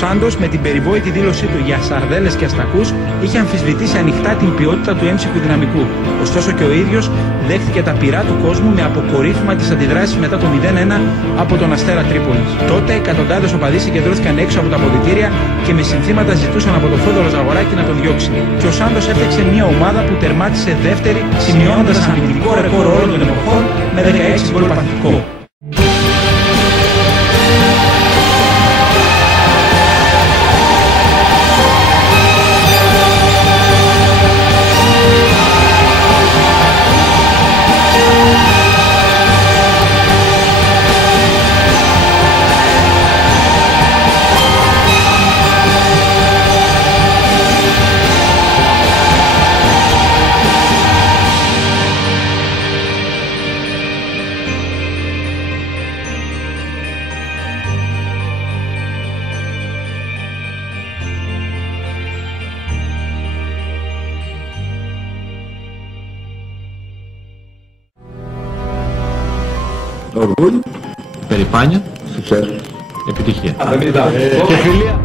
Σάντος με την περιβόητη δήλωσή του για σαρδέλες και αστακούς είχε αμφισβητήσει ανοιχτά την ποιότητα του έμψυχου δυναμικού. Ωστόσο και ο ίδιος δέχτηκε τα πυρά του κόσμου με αποκορύφωμα τις αντιδράσεις μετά το 0-1 από τον Αστέρα Τρίπολης. Τότε εκατοντάδες οπαδοί συγκεντρώθηκαν έξω από τα αποδυτήρια και με συνθήματα ζητούσαν από τον Θόδωρο Ζαγοράκη να τον διώξει. Και ο Σάντος έφτιαξε μια ομάδα που τερμάτισε δεύτερη, σημειώνοντας αμυντικό ρεκόρ όλων των εποχών με 16 γκολ παθητικό. Οργούλ, περηφάνεια, σουξές, επιτυχία και φιλία.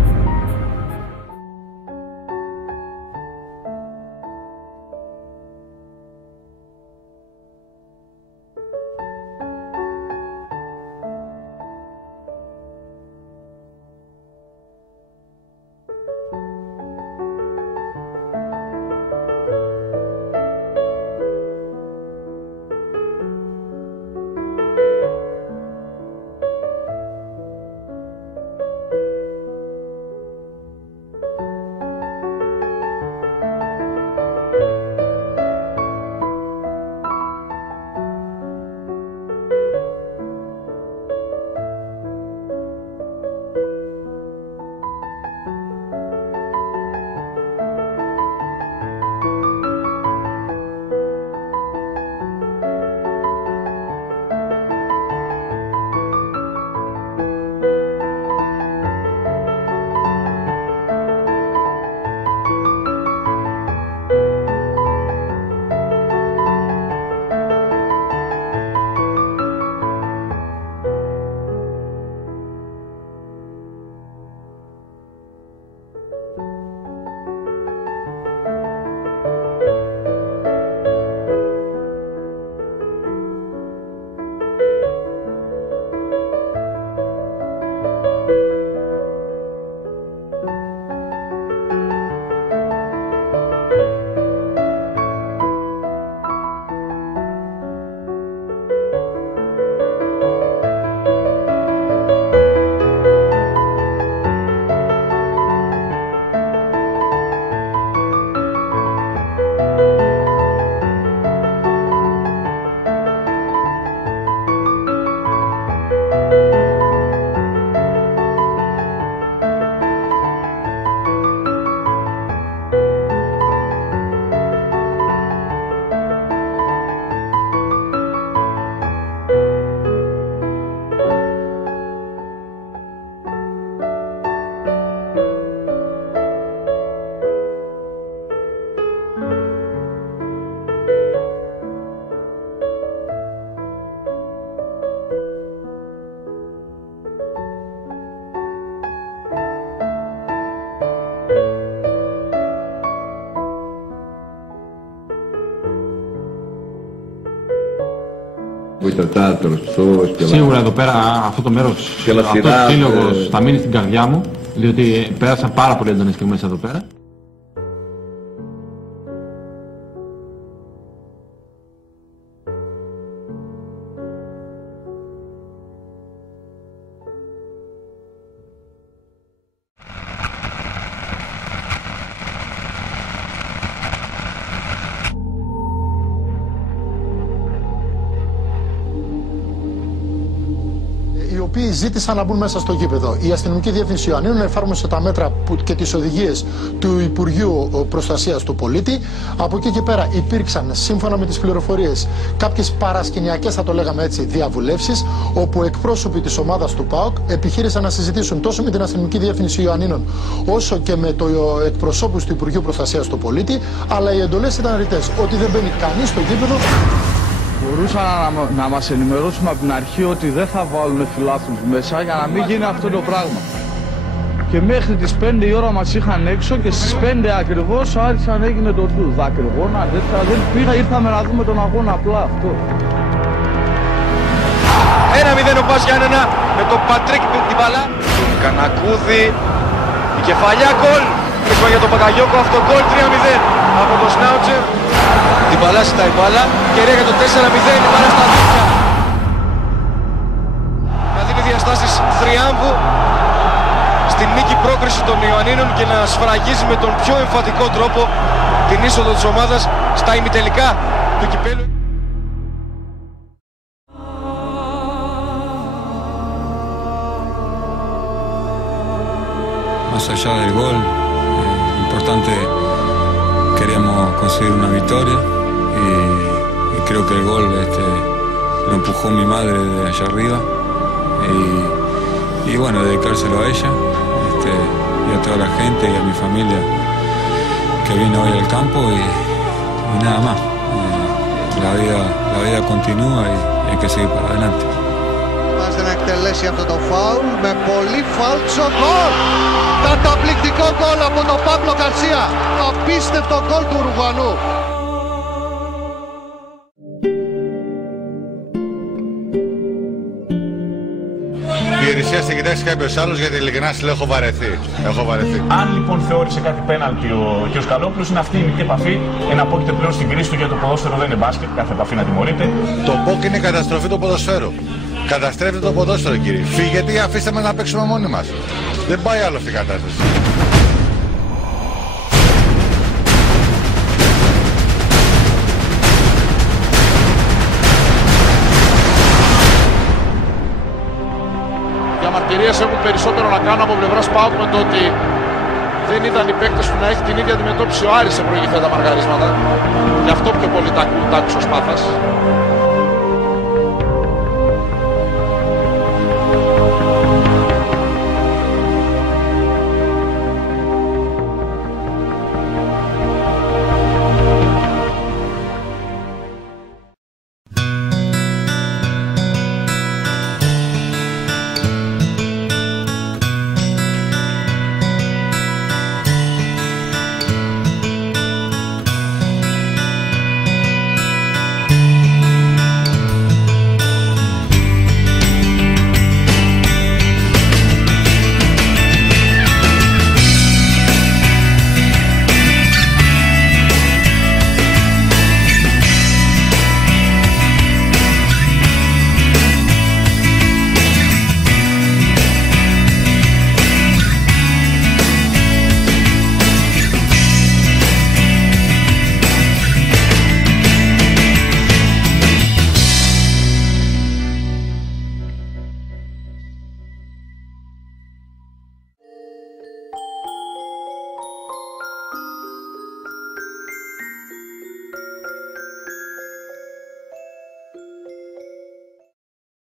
Σίγουρα εδώ πέρα αυτό το μέρος, αυτό το σύλλογος θα μείνει στην καρδιά μου, διότι πέρασα πάρα πολύ έντονες στιγμές εδώ πέρα. Οι οποίοι ζήτησαν να μπουν μέσα στο γήπεδο. Η Αστυνομική Διεύθυνση Ιωαννίνων εφάρμοσε τα μέτρα και τις οδηγίες του Υπουργείου Προστασίας του Πολίτη. Από εκεί και πέρα υπήρξαν, σύμφωνα με τις πληροφορίες, κάποιες παρασκηνιακές, θα το λέγαμε έτσι, διαβουλεύσεις, όπου εκπρόσωποι της ομάδας του ΠΑΟΚ επιχείρησαν να συζητήσουν τόσο με την Αστυνομική Διεύθυνση Ιωαννίνων, όσο και με το εκπροσώπους του Υπουργείου Προστασίας του Πολίτη. Αλλά οι εντολές ήταν ρητές, ότι δεν μπαίνει κανείς στο γήπεδο. Μπορούσαν να μας ενημερώσουν από την αρχή ότι δεν θα βάλουν φιλάθλους μέσα για να μην γίνει αυτό το πράγμα. Και μέχρι τις 5 η ώρα μας είχαν έξω και στις 5 ακριβώς άρχισαν, έγινε το ντου. Δακρυγόνα, δεν πήγα, ήρθαμε να δούμε τον αγώνα απλά αυτό. 1-0 ο Πας Γιάννενα με τον Πατρίκ Ντιμπάλα. Κανακούδη, η κεφαλιά γκολ. Έχουμε για τον Πακαγιώκο αυτό γκολ 3-0 από τον Σνάουτσερ. Ντιμπάλα στα η μπάλα και για το 4-0 η μπάλα στα δίκτυα. Να δίνει διαστάσεις θριάμβου στην νίκη πρόκριση των Ιωαννίνων και να σφραγίζει με τον πιο εμφατικό τρόπο την είσοδο της ομάδας στα ημιτελικά του κυπέλλου. Más allá del gol, importante, queríamos conseguir una victoria y creo que el gol lo empujó mi madre de allá arriba y bueno, dedicárselo a ella y a toda la gente y a mi familia que vino hoy al campo y nada más. La vida continúa y hay que seguir para adelante. Βάζει να εκτελέσει αυτό το φάουλ με πολύ φάλτσο γκολ. Καταπληκτικό γκολ από τον Παύλο Γκαρσία. Απίστευτο γκολ του Ουρουγουανού. Η Ιερησία θα κοιτάξει κάποιος άλλος γιατί ειλικρινά σου λέω έχω βαρεθεί. Αν λοιπόν θεώρησε κάτι πέναλτι ο κ. Καλόπουλος, είναι αυτή η μικρή επαφή. Εναπόκειται πλέον στην κρίση του, για το ποδόσφαιρο δεν είναι μπάσκετ. Κάθε επαφή να τιμωρείται. Το μπόκ είναι η καταστροφή του ποδοσφαίρου. Καταστρέφεται το ποδόσφαιρο, κύριε. Φύγετε ή αφήστε μας να παίξουμε μόνοι μας. Δεν πάει άλλο αυτή η κατάσταση. Οι αμαρτυρίες έχουν περισσότερο να κάνουν από πλευράς ΠΑΟΚ με το ότι δεν ήταν οι παίκτες που να έχει την ίδια αντιμετώπιση ο Άρης σε προηγηθέντα μαργαρίσματα. Γι' αυτό πιο πολύ τα άκουσε ο Σπάθας.